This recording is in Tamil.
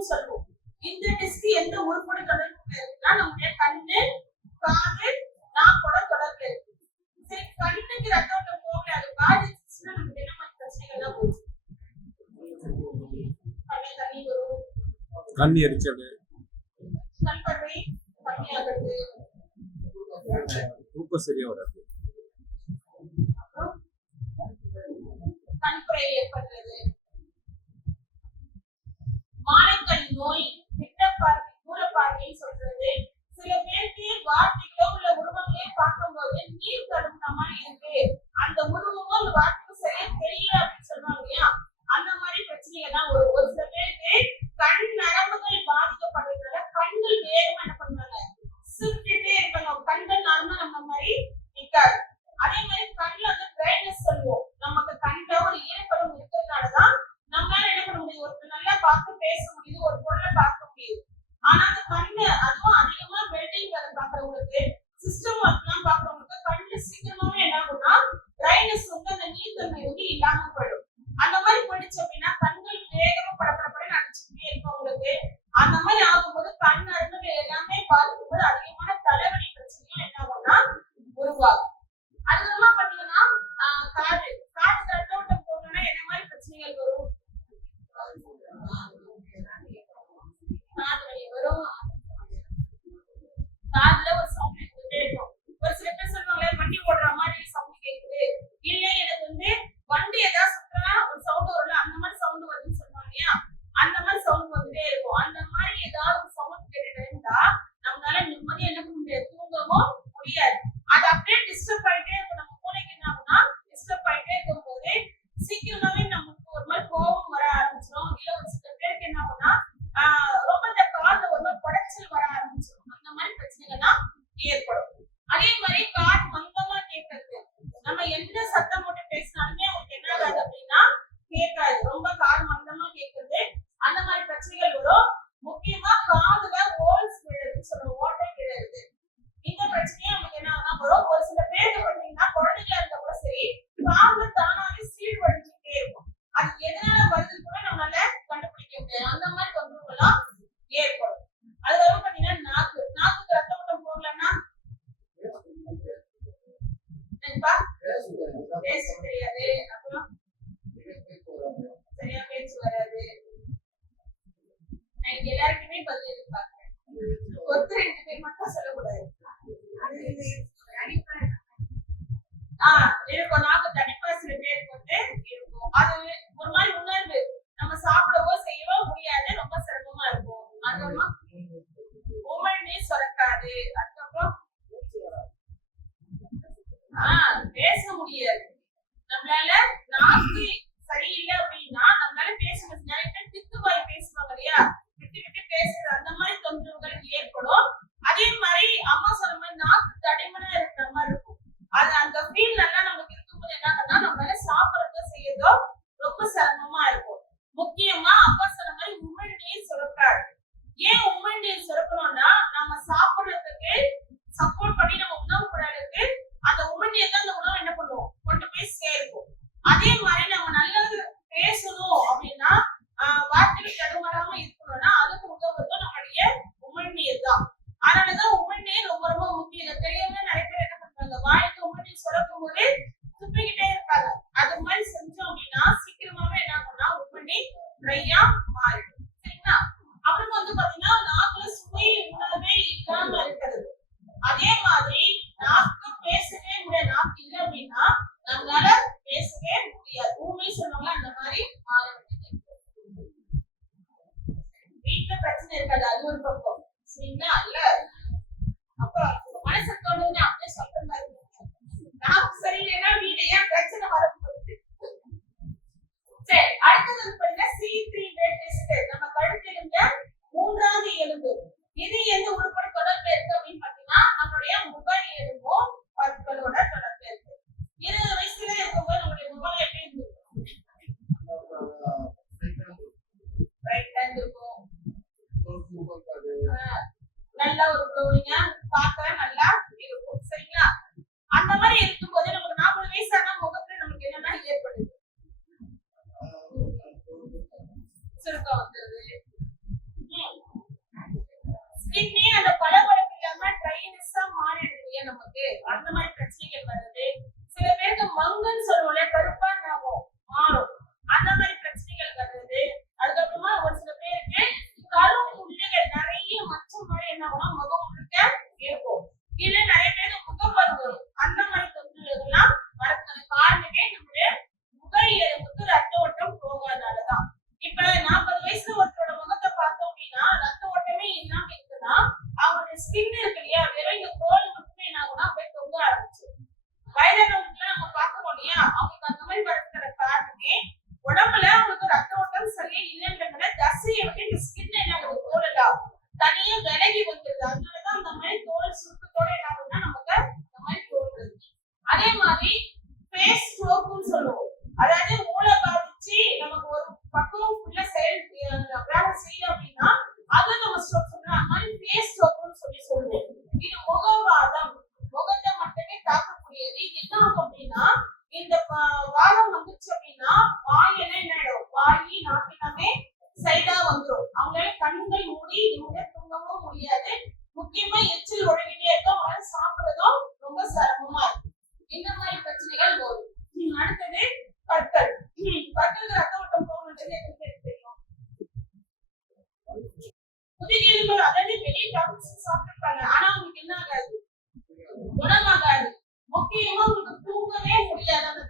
டிஸ்க்கும் சொல்லுவோம். இந்த டிஸ்க் எந்த உறுப்போட தொடர்பு இருக்குன்னா நம்முடைய கண்ணு காது நாக்கோட தொடர்பு இருக்கு. சரி கண்ணுக்கு ரத்த ஓட்டம் போகல அது பாதிச்சுன்னா நமக்கு என்ன மாதிரி பிரச்சனைகள்லாம் போகுது கண்ணு தண்ணி வரும். கண் எரிச்சல் கண் பார்வை கம்மியாகிறது தூக்கம் சரியா வராது. அப்புறம் கண்புரை ஏற்படுறது. மாலைக்கண் நோய் கிட்ட பார்வை தூர பார்வைன்னு சொல்றது. சில பேருக்கு வார்த்தைகளோ உள்ள உருவங்களே பார்க்கும்போது நீர் தடுக்கிற இருக்கு. அந்த உருவம் அந்த வார்த்தைக்கும் சரியா தெரியல அப்படின்னு சொல்றாங்க இல்லையா அந்த மாதிரி பிரச்சனைகள் தான் ஒரு ஒரு சில பேருக்கு கண் நரம்புகள் பாதிக்கப்படுறதுனால கண்கள் வேகமா என்ன பண்றாங்க சுருட்டிட்டே இருப்பாங்க கண்கள் நார்மலா நம்ம மாதிரி நிக்காது அதே மாதிரி கண்ணுல வந்து பிரைட்னஸ் சொல்லுவோம் நமக்கு கண்ணுல ஒரு ஈரப்பதம் இருக்கிறதுனாலதான் நம்மளால என்ன பண்ண முடியும் ஒருத்தர் நல்லா பார்த்து பேச முடியுது ஒரு பொருளை பார்க்க முடியுது ஆனா அந்த கண்ணு அதுவும் அதிகமா வெல்டிங் வேலை பாக்குறவங்களுக்கு சிஸ்டம் ஒர்க் எல்லாம் பாக்குறவங்களுக்கு கண்ணு சீக்கிரமாவே என்ன வந்து அந்த நீர்த்தன்மை வந்து இல்லாம போயிடும் அந்த மாதிரி போயிடுச்சு அப்படின்னா கண்கள் வேகமா படப்படப்பட நினைச்சுக்கிட்டே இருக்கும் உங்களுக்கு அந்த மாதிரி ஆகும்போது கண் அருமைகள் எல்லாமே பாதிக்கும் போது அதிகமான தலைவலி பிரச்சனைகள் என்ன ஆகும்னா உருவாகும் அதுக்கப்புறமா பாத்தீங்கன்னா ஆஹ் காது காது ரத்தோட்டம் போகணும்னா என்ன மாதிரி பிரச்சனைகள் வரும் காது வலி வரும் காதுல ஒரு சவுண்ட் கேட்டுட்டே இருக்கும் ஒரு சில பேர் சொல்லுவாங்களே வண்டி ஓடுற மாதிரி சவுண்ட் கேக்குது இல்ல எனக்கு வந்து வண்டி ஏதாவது சுத்தனா ஒரு சவுண்ட் வரும்ல அந்த மாதிரி சவுண்ட் வருதுன்னு சொல்லுவாங்க இல்லையா அந்த மாதிரி சவுண்ட் வந்துட்டே இருக்கும் அந்த மாதிரி ஏதாவது ஒரு சவுண்ட் கேட்டுட்டு இருந்தா நம்மளால நிம்மதியா என்ன பண்ண முடியாது தூங்கவும் முடியாது. அது அப்படியே டிஸ்டர்ப் ஆயிட்டே இருக்கும். நம்ம மூளைக்கு என்ன ஆகும்னா டிஸ்டர்ப் ஆயிட்டே இருக்கும்போது சீக்கிரமாவே நமக்கு ஒரு மாதிரி கோபம் வர ஆரம்பிச்சிடும். இல்ல ஒரு சில பேருக்கு என்ன ஆகும்னா ஆஹ் ரொம்ப இந்த காதுல ஒரு மாதிரி குடைச்சல் வர ஆரம்பிச்சிடும். அந்த மாதிரி பிரச்சனைகள்லாம் ஏற்படும். அதே மாதிரி காது மந்தமா கேட்கறது. நம்ம எந்த சத்த போட்டு பேசினாலுமே அவங்களுக்கு என்ன ஆகாது அப்படின்னா கேட்காது ரொம்ப காது மந்தமா கேட்கறது அந்த மாதிரி பிரச்சனைகள் வரும் முக்கியமா காதுல ஹோல்ஸ் விழுதுன்னு சொல்லுவோம் ஓட்டை விழுது இந்த பிரச்சனையும் நமக்கு என்ன ஆகும்னா வரும் ஒரு சில பேருக்கு பாத்தீங்கன்னா குழந்தைங்களா இருந்தா கூட சரி காதுல தானாவே சீல் வடிஞ்சுட்டே இருக்கும் அது எதனால வருதுன்னு கூட நம்மளால கண்டுபிடிக்க முடியாது அந்த மாதிரி தொந்தரவுலாம் ஏற்படும் அதுக்கப்புறம் பாத்தீங்கன்னா நாக்கு நாக்குக்கு ரத்த ஓட்டம் போகலன்னா என்னப்பா பேச தெரியாது அப்புறம் சரியா பேச்சு வராது நான் இங்க எல்லாருக்குமே பதில் எதிர்பார்க்கிறேன் ஒருத்தர் ரெண்டு பேர் மட்டும் சொல்லக்கூடாது. ஆஹ் இருக்கும் நாக்கு தனிப்பா சில பேருக்கு வந்து இருக்கும். அது ஒரு மாதிரி உணர்வு. நம்ம சாப்பிடவோ செய்யவோ முடியாது. ரொம்ப சிரமமா இருக்கும். அதுக்கப்புறமா உமிழ்நீ சுரக்காது. அதுக்கப்புறம் ஆஹ் பேச முடியாது. நம்மளால நாக்கு சரியில்லை அப்படின்னா நம்மளால பேச முடியாது நிறைய பேர் பேசுவாங்க இல்லையா? ஏற்படும். அதே மாதிரி அம்மா சொன்ன மாதிரி நாக்கு தடிமனா இருக்கிற மாதிரி இருக்கும். அது அந்த ஃபீல் எல்லாம் நமக்கு இருக்கும்போது என்னன்னா நம்மளால சாப்பிடறதோ செய்யறதோ ரொம்ப சிரமமா இருக்கும். முக்கியமா அப்பா சொன்ன மாதிரி உமிழ்நீர் சுரக்காது. ஏன் உமிழ்நீர் சுரக்கணும்னா நம்ம சாப்பிடுறதுக்கு சப்போர்ட் பண்ணி நம்ம உணவு குழலுக்கு அந்த உமிழ்நீர் தான் அந்த உணவு என்ன பண்ணுவோம் கொண்டு போய் சேர்க்கும் அதே மாதிரி நம்ம நல்லது பேசணும் அப்படின்னா ஆஹ் வார்த்தைகள் தடுமாறாம இருக்கணும்னா அதுக்கு உதவுறது நம்மளுடைய உமிழ்நீர் தான் அதனாலதான் உமிழ்நீர் ரொம்ப ரொம்ப முக்கியம் இதை தெரியாம நிறைய பேர் என்ன பண்றாங்க வாய்க்கு உமிழ்நீர் சுரக்கும் போது துப்பிக்கிட்டே இருப்பாங்க அது மாதிரி செஞ்சோம் அப்படின்னா சீக்கிரமாவே என்ன ஆகும்னா உமிழ்நீர் ட்ரையா மாறிடும் சரிங்களா? அப்புறம் வந்து பாத்தீங்கன்னா நாக்குல சுவை உணர்வே இல்லாம இருக்கிறது. அதே மாதிரி நாக்கு பேசவே முடியாது. நாக்கு இல்லை அப்படின்னா நம்மளால பேசவே முடியாது. ஊமை சொன்னவங்க அந்த மாதிரி மாறிடுது வீட்டுல பிரச்சனை இருக்காது. அது ஒரு பக்கம். சரிங்களா? இல்ல அப்புறம் மனசு தோணுதுன்னு அப்படியே சொல்ற மாதிரி இருக்கும். நாக்கு சரியில்லைன்னா வீடு ஏன் பிரச்சனை வரப்போகுது சரி அடுத்தது வந்து பாத்தீங்கன்னா சி த்ரீ டெஸ்ட் நம்ம என்ற மூன்றாவது எலும்பு இது எந்த உறுப்போட தொடர்பு இருக்கு அப்படின்னு பாத்தீங்கன்னா நம்மளுடைய முகல் எலும்பும் பற்களோட தொடர்பு இருக்கு. இருபது வயசுல இருக்கும்போது நம்மளுடைய முகம் எப்படி இருந்திருக்கும்? நல்ல ஒரு க்ளோயிங்கா பார்க்க நல்லா இருக்கும். சரிங்களா? அந்த மாதிரி இருக்கும்போது நமக்கு நாற்பது ஆனா முகத்துல நமக்கு என்னென்ன ஏற்படுது? சுருக்கம் வந்துருது. நமக்கு அந்த மாதிரி பிரச்சனைகள் வருது மாதிரி ஃபேஸ் ஸ்ட்ரோக்னு சொல்லுவோம். அதாவது மூளை பாதிச்சு நமக்கு ஒரு பக்கம் உள்ள செயல் வேலை செய்யல அப்படின்னா அதை நம்ம ஸ்ட்ரோக் சொல்றோம். அது மாதிரி ஃபேஸ் ஸ்ட்ரோக்னு சொல்லி சொல்லுவோம். இது முகவாதம். முகத்தை மட்டுமே தாக்கக்கூடியது. இது என்ன ஆகும் அப்படின்னா இந்த வாதம் வந்துச்சு அப்படின்னா வாய் என்ன என்னடும் வாய் நாட்டினமே சைடா வந்துடும் அவங்களால கண்கள் மூடி இவங்க தூங்கவும் முடியாது. முக்கியமா எச்சில் ஒழுங்கிட்டே இருக்கும். அதனால சாப்பிடுறதும் ரொம்ப के हम दूर का नहीं हो जाता था